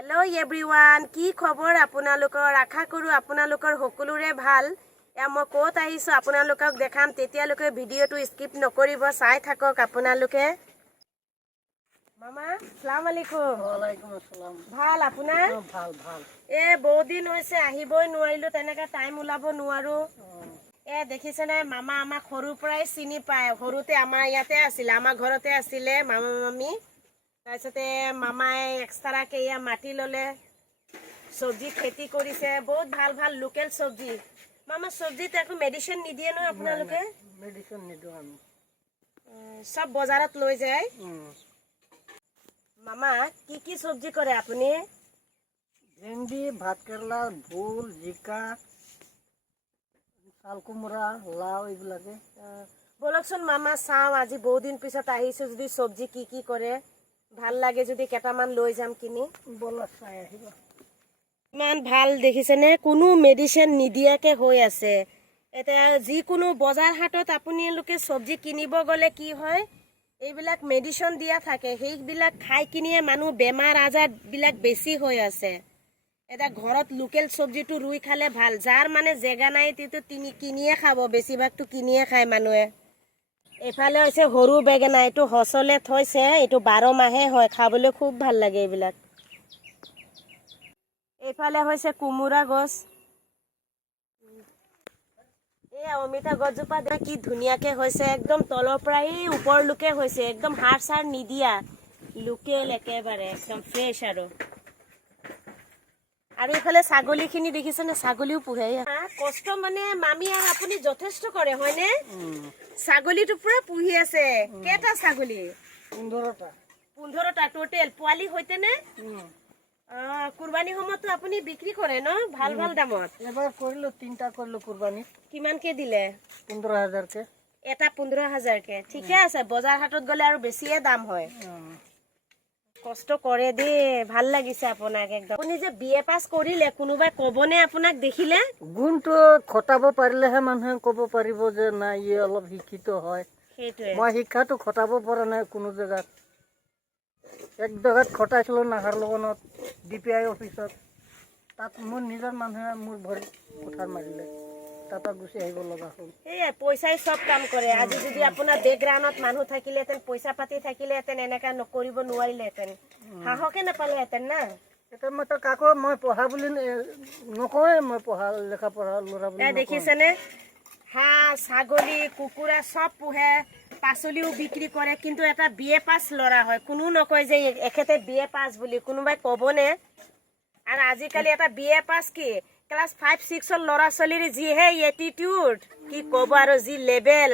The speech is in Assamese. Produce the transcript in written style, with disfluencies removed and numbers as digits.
Hello everyone, কি খবৰ আপোনালোকৰ? আশা কৰো আপোনালোকৰ সকলোৰে ভাল। মই ক'ত আহিছো আপোনালোকক দেখাম, তেতিয়ালৈকে ভিডিঅ'টো স্কিপ নকৰিব, চাই থাকক আপোনালোকে। মামা, আসসালামু আলাইকুম। ওয়ালাইকুম আসসালাম। ভাল আপোনাৰ? ভাল ভাল। বহুত দিন হৈছে আহিবই নোৱাৰিলো, তেনেকা টাইম ওলাব নোৱাৰো। দেখিছেনে মামা আমাক সৰুৰ পৰাই চিনি পায়। সৰুতে আমাৰ ইয়াতে আছিলে, আমাৰ ঘৰতে আছিলে মামা মামী। তাৰপিছতে মামাই এক্সট্ৰাকে এয়া মাটি ল'লে, চব্জি খেতি কৰিছে, বহুত ভাল ভাল লোকেল চব্জি। মামা চব্জিত একো মেডিচিন নিদিয়ে নহয় আপোনালোকে? মেডিচিন নিদিওঁ আমি। সব বজাৰত লৈ যায়। মামা কি কি চব্জি কৰে আপুনি? ভেন্দি, ভাতকেৰেলা, ভোল, জিকা, চাল কোমোৰা, লাও এইবিলাকে। বলকচোন মামা চাওঁ, আজি বহুত দিন পিছত আহিছো, যদি চব্জি কি কি কৰে ভাল লাগে যদি কেইটামান লৈ যাম কিনি। বলা চাই আহিব। ইমান ভাল দেখিছেনে, কোনো মেডিচিন নিদিয়াকে হৈ আছে। এতিয়া যিকোনো বজাৰ হাটত আপোনালোকে চব্জি কিনিব গ'লে কি হয়, এইবিলাক মেডিচিন দিয়া থাকে, সেইবিলাক খাই কিনিয়ে মানুহ বেমাৰ আজাৰবিলাক বেছি হৈ আছে। এতিয়া ঘৰত লোকেল চব্জিটো ৰুই খালে ভাল। যাৰ মানে জেগা নাই তেতিয়া কিনিয়ে খাব, বেছিভাগটো কিনিয়ে খায় মানুহে। এইফালে হৈছে সৰু বেঙেনা, এইটো সচলে থৈছে, এইটো 12 মাহে হয়, খাবলৈ খুব ভাল লাগে এইবিলাক। এইফালে হৈছে কোমোৰা গছ। এই অমিতা গছজোপা কি ধুনীয়াকে হৈছে, একদম তলৰ পৰা এই ওপৰলৈকে হৈছে, একদম সাৰ চাৰ নিদিয়া, লোকেল একেবাৰে একদম ফ্ৰেছ। আৰু এইফালে ছাগলীখিনি দেখিছেনে, ছাগলীও পোহে। কষ্ট মানে মামী আৰু আপুনি যথেষ্ট কৰে হয়নে? ছাগলীটো পুৰা পুহি আছে। কেইটা ছাগলী? 15টা। 15টা টোটেল পোৱালি হৈতেনে? কুৰবানী সময়তো আপুনি বিক্ৰী কৰে ন, ভাল ভাল দামত? এবাৰ কৰিলো, 3টা কৰিলো কুৰবানী। কিমানকে দিলে? 15,000কে। এটা 15,000কে। ঠিকে আছে, বজাৰ হাটত গ'লে আৰু বেছিয়ে দাম হয়। কষ্ট কৰে দেই, ভাল লাগিছে আপোনাক একদম। আপুনি যে BA পাছ কৰিলে, কোনোবাই ক'বনে আপোনাক দেখিলে? গুণটো খটাব পাৰিলেহে মানুহে ক'ব পাৰিব যে নাই ই অলপ শিক্ষিত হয়। সেইটোৱে। মই শিক্ষাটো খটাব পৰা নাই কোনো জেগাত। এক জেগাত খটাইছিলোঁ নাহাৰলগুণত, DPI অফিচত। তাত মোৰ নিজৰ মানুহে মোৰ ভৰি কুঠাৰ মাৰিলে, তাৰপৰা গুচি আহিব লগা হ'ল। সেয়াই, পইচাই চব কাম কৰে। আজি যদি আপোনাৰ বেকগ্ৰাউণ্ডত মানুহ থাকিলেহেঁতেন, পইচা পাতি থাকিলেহেঁতেন, এনেকা নকৰিব নোৱাৰিলেহেঁতেন, সাহসে নাপালেহেঁতেন না। এতিয়া মই কাকো মই পঢ়া বুলি নকওঁৱে, মই পঢ়া লেখা পঢ়া ল'ৰা বুলি। দেখিছেনে, হাঁহ ছাগলী কুকুৰা চব পোহে, পাচলিও বিক্ৰী কৰে, কিন্তু এটা BA পাছ ল'ৰা হয়। কোনো নকয় যে এখেতে BA পাছ বুলি, কোনোবাই ক'বনে? আৰু আজিকালি এটা BA পাছ কি ক্লাছ 5-6ৰ ল'ৰা ছোৱালীৰ যিহে এটিটিউড, কি ক'ব আৰু যি লেভেল।